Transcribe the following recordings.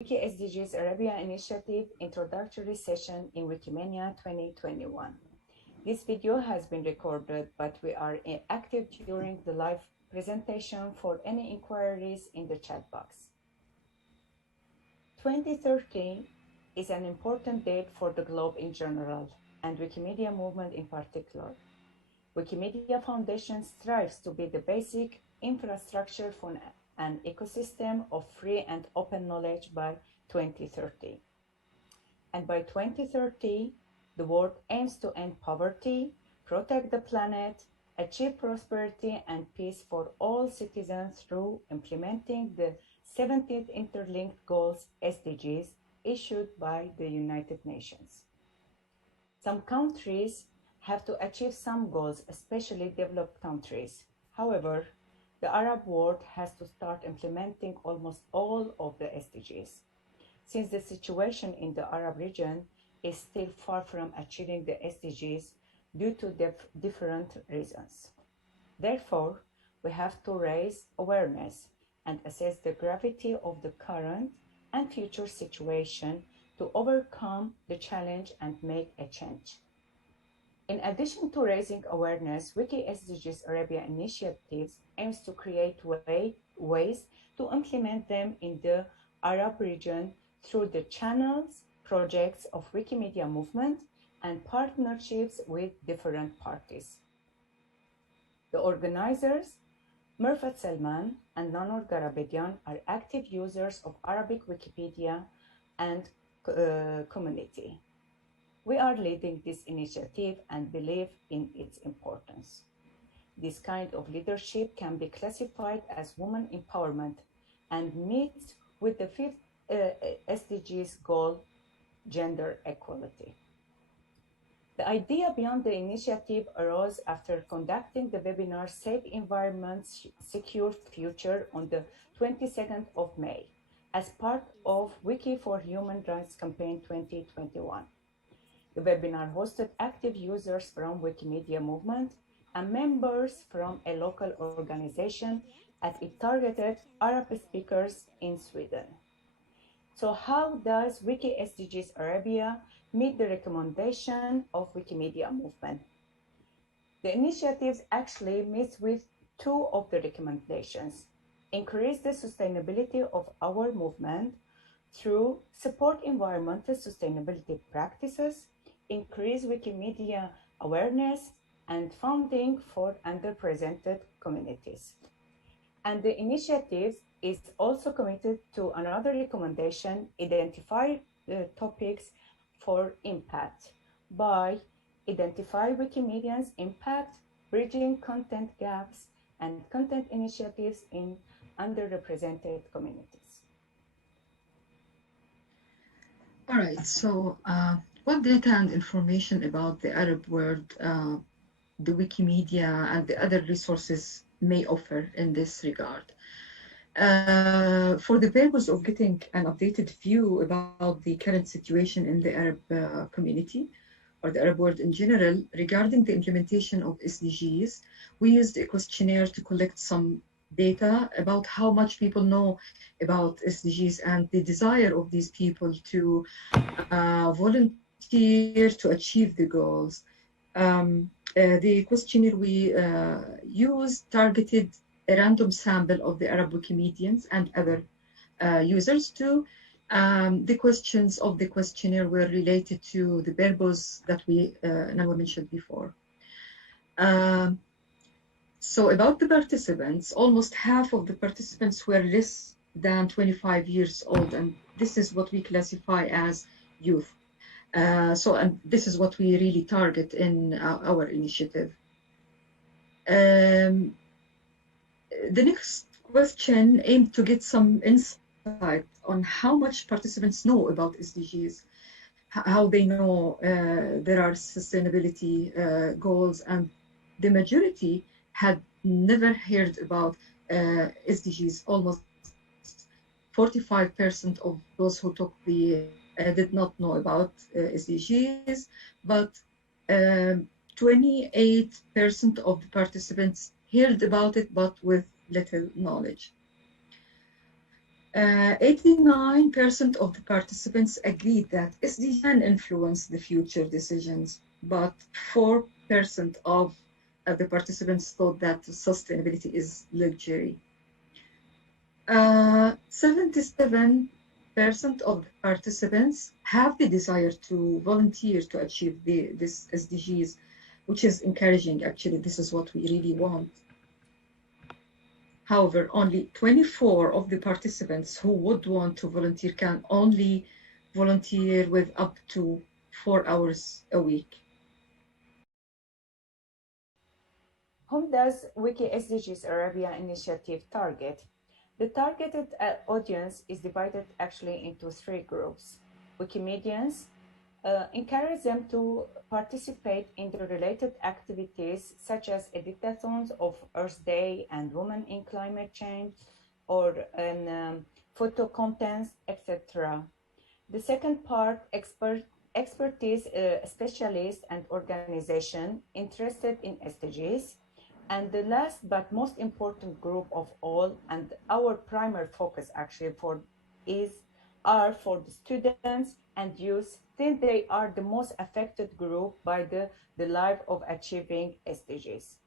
Wiki SDGs Arabia Initiative Introductory Session in Wikimedia 2021. This video has been recorded, but we are active during the live presentation for any inquiries in the chat box. 2030 is an important date for the globe in general and Wikimedia movement in particular. Wikimedia Foundation strives to be the basic infrastructure for an ecosystem of free and open knowledge by 2030. And by 2030, the world aims to end poverty, protect the planet, achieve prosperity and peace for all citizens through implementing the 17th Interlinked Goals SDGs issued by the United Nations. Some countries have to achieve some goals, especially developed countries. However, the Arab world has to start implementing almost all of the SDGs, since the situation in the Arab region is still far from achieving the SDGs due to different reasons. Therefore, we have to raise awareness and assess the gravity of the current and future situation to overcome the challenge and make a change. In addition to raising awareness, Wiki SDGs Arabia initiatives aims to create ways to implement them in the Arab region through the channels, projects of Wikimedia movement, and partnerships with different parties. The organizers, Mirfat Salman and Nanor Garabedian, are active users of Arabic Wikipedia and community. We are leading this initiative and believe in its importance. This kind of leadership can be classified as women empowerment and meets with the 5th SDGs goal, gender equality. The idea behind the initiative arose after conducting the webinar Safe Environments, Secure Future on the 22nd of May as part of Wiki for Human Rights Campaign 2021. The webinar hosted active users from Wikimedia movement and members from a local organization as it targeted Arab speakers in Sweden. So how does Wiki SDGs Arabia meet the recommendation of Wikimedia movement? The initiatives actually meets with two of the recommendations: increase the sustainability of our movement through support environmental sustainability practices, increase Wikimedia awareness, and funding for underrepresented communities. And the initiative is also committed to another recommendation: identify topics for impact by identify Wikimedians' impact, bridging content gaps, and content initiatives in underrepresented communities. All right, so what data and information about the Arab world, the Wikimedia and the other resources may offer in this regard? For the purpose of getting an updated view about the current situation in the Arab community or the Arab world in general regarding the implementation of SDGs, we used a questionnaire to collect some data about how much people know about SDGs and the desire of these people to volunteer to achieve the goals. The questionnaire we used targeted a random sample of the Arab Wikimedians and other users to the questions of the questionnaire were related to the purpose that we now mentioned before. So about the participants, almost half of the participants were less than 25 years old, and this is what we classify as youth. And this is what we really target in our initiative. The next question aimed to get some insight on how much participants know about SDGs, how they know there are sustainability goals, and the majority had never heard about SDGs. Almost 45% of those who took the did not know about SDGs, but 28% of the participants heard about it, but with little knowledge. 89% of the participants agreed that SDGs can influence the future decisions, but 4% of the participants thought that sustainability is luxury. 77% of the participants have the desire to volunteer to achieve this SDGs, which is encouraging. Actually, this is what we really want. However, only 24 of the participants who would want to volunteer can only volunteer with up to 4 hours a week. Whom does Wiki SDGs Arabia initiative target? The targeted audience is divided actually into 3 groups. Wikimedians encourage them to participate in the related activities such as editathons of Earth Day and Women in Climate Change or in photo contents, etc. The second part, expertise specialists and organizations interested in SDGs. And the last but most important group of all, and our primary focus actually are for the students and youth, since they are the most affected group by the life of achieving SDGs.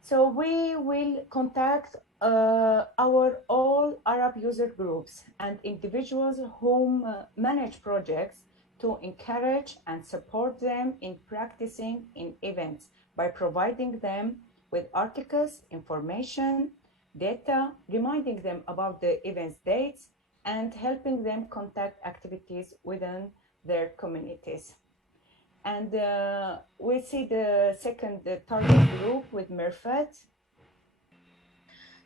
So we will contact our all Arab user groups and individuals who manage projects to encourage and support them in practicing in events by providing them with articles, information, data, reminding them about the event's dates, and helping them contact activities within their communities. And we see the second target group with Mirfat.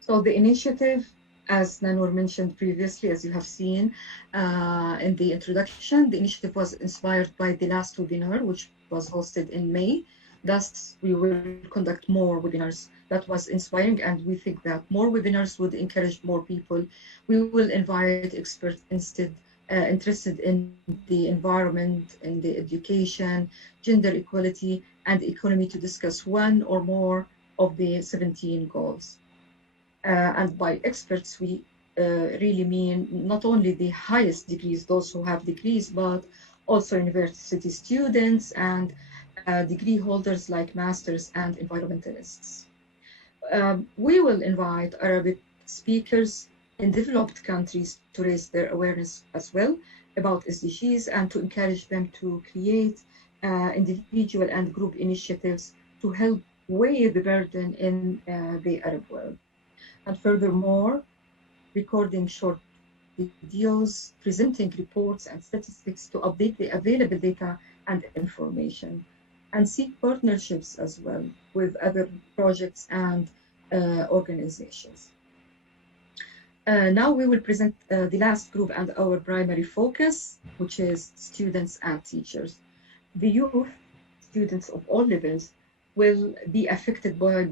So the initiative, as Nanur mentioned previously, as you have seen in the introduction, the initiative was inspired by the last webinar, which was hosted in May. Thus, we will conduct more webinars. That was inspiring, and we think that more webinars would encourage more people. We will invite experts instead interested in the environment, in the education, gender equality, and economy to discuss one or more of the 17 goals. And by experts, we really mean not only the highest degrees, those who have degrees, but also university students and degree holders like masters and environmentalists. We will invite Arabic speakers in developed countries to raise their awareness as well about SDGs and to encourage them to create individual and group initiatives to help weigh the burden in the Arab world. And furthermore, recording short videos, presenting reports and statistics to update the available data and information, and seek partnerships as well with other projects and organizations. Now we will present the last group and our primary focus, which is students and teachers. The youth, students of all levels, will be affected by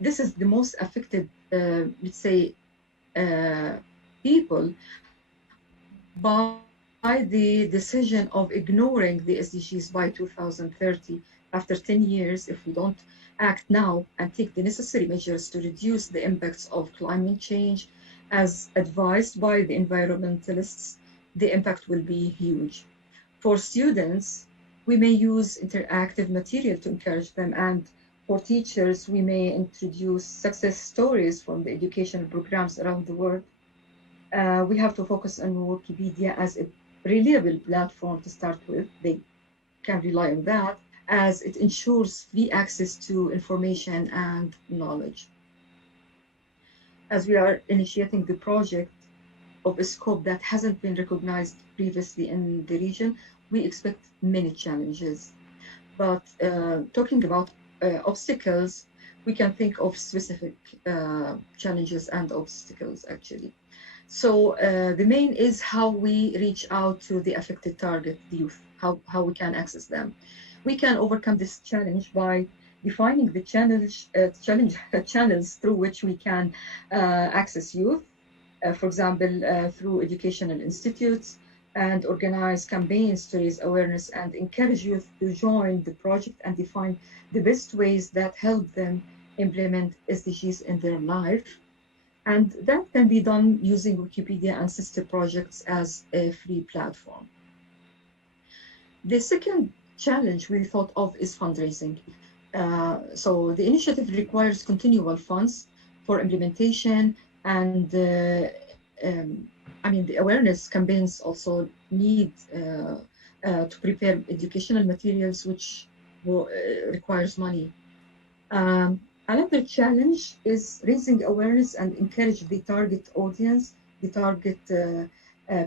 this is the most affected, let's say, people by the decision of ignoring the SDGs by 2030. After 10 years, if we don't act now and take the necessary measures to reduce the impacts of climate change, as advised by the environmentalists, the impact will be huge. For students, we may use interactive material to encourage them, and for teachers, we may introduce success stories from the educational programs around the world. We have to focus on Wikipedia as a reliable platform to start with. They can rely on that as it ensures free access to information and knowledge. As we are initiating the project of a scope that hasn't been recognized previously in the region, we expect many challenges. But talking about obstacles, we can think of specific challenges and obstacles actually. So the main is how we reach out to the affected target, the youth, how we can access them. We can overcome this challenge by defining the channels through which we can access youth, for example, through educational institutes, and organize campaigns to raise awareness and encourage youth to join the project and define the best ways that help them implement SDGs in their life. And that can be done using Wikipedia and sister projects as a free platform. The second challenge we thought of is fundraising. So the initiative requires continual funds for implementation, and the awareness campaigns also need to prepare educational materials, which requires money. Another challenge is raising awareness and encourage the target audience, the target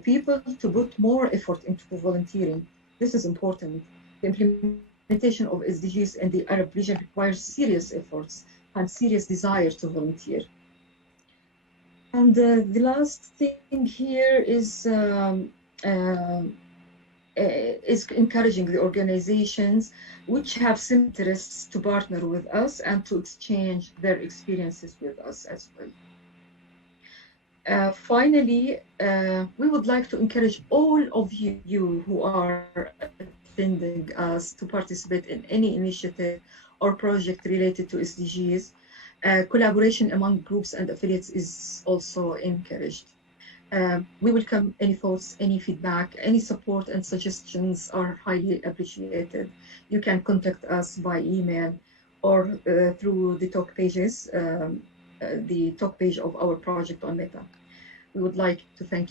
people to put more effort into volunteering. This is important. The implementation of SDGs in the Arab region requires serious efforts and serious desire to volunteer. And the last thing here is encouraging the organizations which have similar interests to partner with us and to exchange their experiences with us as well. Finally, we would like to encourage all of you who are attending us to participate in any initiative or project related to SDGs. Collaboration among groups and affiliates is also encouraged. We welcome any thoughts, any feedback, any support and suggestions are highly appreciated. You can contact us by email or through the talk pages, the talk page of our project on Meta. We would like to thank